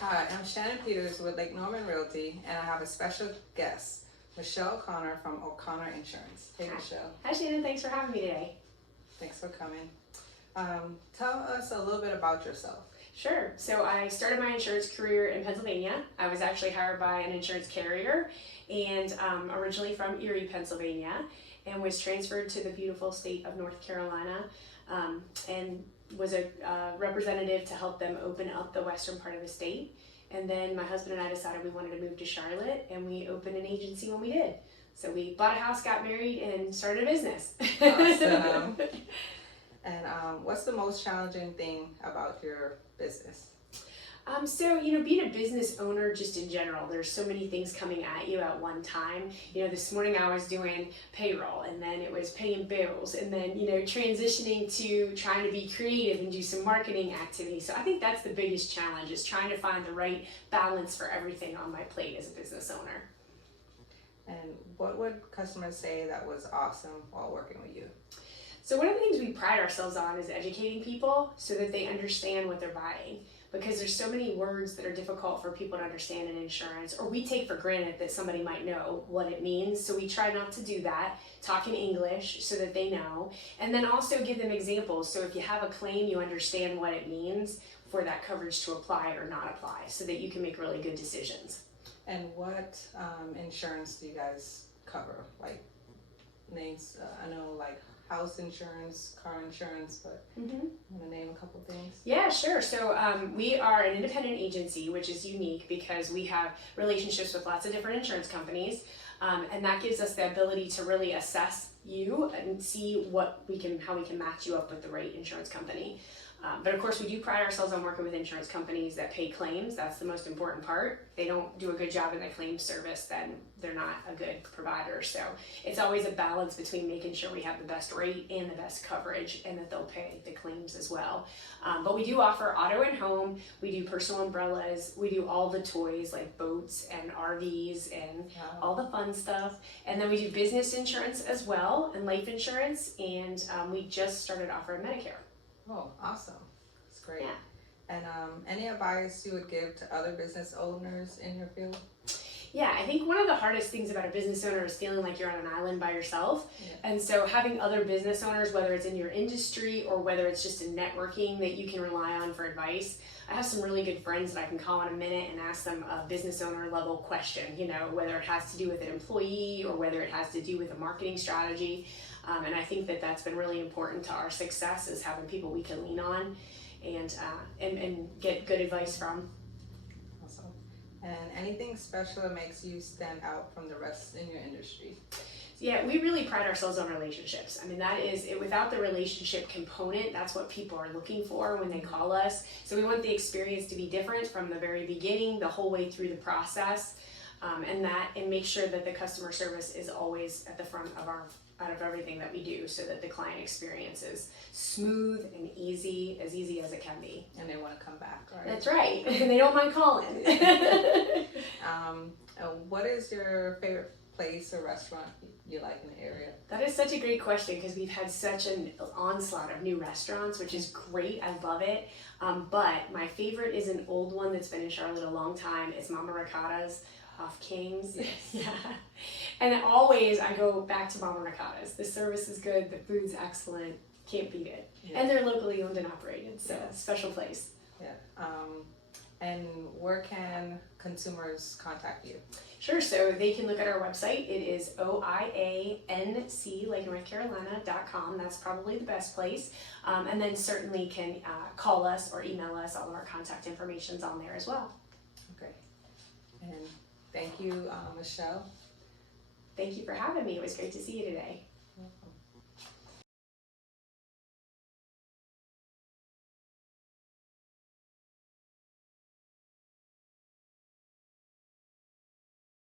Hi, I'm Shannon Peters with Lake Norman Realty, and I have a special guest, Michelle O'Connor from O'Connor Insurance. Hey, Michelle. Hi, Shannon. Thanks for having me today. Thanks for coming. Tell us a little bit about yourself. Sure. So I started my insurance career in Pennsylvania. I was actually hired by an insurance carrier and originally from Erie, Pennsylvania, and was transferred to the beautiful state of North Carolina and was a representative to help them open up the western part of the state. And then my husband and I decided we wanted to move to Charlotte, and we opened an agency when we did. So we bought a house, got married, and started a business. Awesome. And what's the most challenging thing about your business? So, being a business owner just in general, there's so many things coming at you at one time. This morning I was doing payroll, and then it was paying bills, and then, transitioning to trying to be creative and do some marketing activities. So I think that's the biggest challenge, is trying to find the right balance for everything on my plate as a business owner. And what would customers say that was awesome while working with you? So one of the things we pride ourselves on is educating people so that they understand what they're buying. Because there's so many words that are difficult for people to understand in insurance, or we take for granted that somebody might know what it means. So we try not to do that, talk in English so that they know, and then also give them examples. So if you have a claim, you understand what it means for that coverage to apply or not apply, so that you can make really good decisions. And what insurance do you guys cover? Like names, I know like house insurance, car insurance, but I'm gonna name a couple things. Yeah, sure. So we are an independent agency, which is unique because we have relationships with lots of different insurance companies, and that gives us the ability to really assess you and see how we can match you up with the right insurance company. But of course, we do pride ourselves on working with insurance companies that pay claims. That's the most important part. If they don't do a good job in the claims service, then they're not a good provider. So it's always a balance between making sure we have the best rate and the best coverage, and that they'll pay the claims as well. But we do offer auto and home. We do personal umbrellas. We do all the toys like boats and RVs and all the fun stuff. And then we do business insurance as well, and life insurance. And we just started offering Medicare. Oh, awesome. That's great. Yeah. And any advice you would give to other business owners in your field? Yeah, I think one of the hardest things about a business owner is feeling like you're on an island by yourself. Yeah. And so having other business owners, whether it's in your industry or whether it's just in networking, that you can rely on for advice. I have some really good friends that I can call in a minute and ask them a business owner level question, whether it has to do with an employee or whether it has to do with a marketing strategy. And I think that that's been really important to our success, is having people we can lean on and get good advice from. Awesome. And anything special that makes you stand out from the rest in your industry? Yeah, we really pride ourselves on relationships. I mean, that is it. Without the relationship component, that's what people are looking for when they call us. So we want the experience to be different from the very beginning, the whole way through the process, and make sure that the customer service is always at the front of out of everything that we do, so that the client experience is smooth and as easy as it can be. And they want to come back, right? That's right. And they don't mind calling. What is your favorite place or restaurant you like in the area? That is such a great question, because we've had such an onslaught of new restaurants, which is great. I love it. But my favorite is an old one that's been in Charlotte a long time. It's Mama Ricotta's off Kings. Yes. Yeah. And always I go back to Mama Ricotta's. The service is good, the food's excellent, can't beat it. Yeah. And they're locally owned and operated, so special place. Yeah. And where can consumers contact you? Sure, so they can look at our website. It is OIANC, like North Carolina.com. That's probably the best place. And then certainly can call us or email us. All of our contact information's on there as well. Okay. And thank you, Michelle. Thank you for having me. It was great to see you today. Welcome.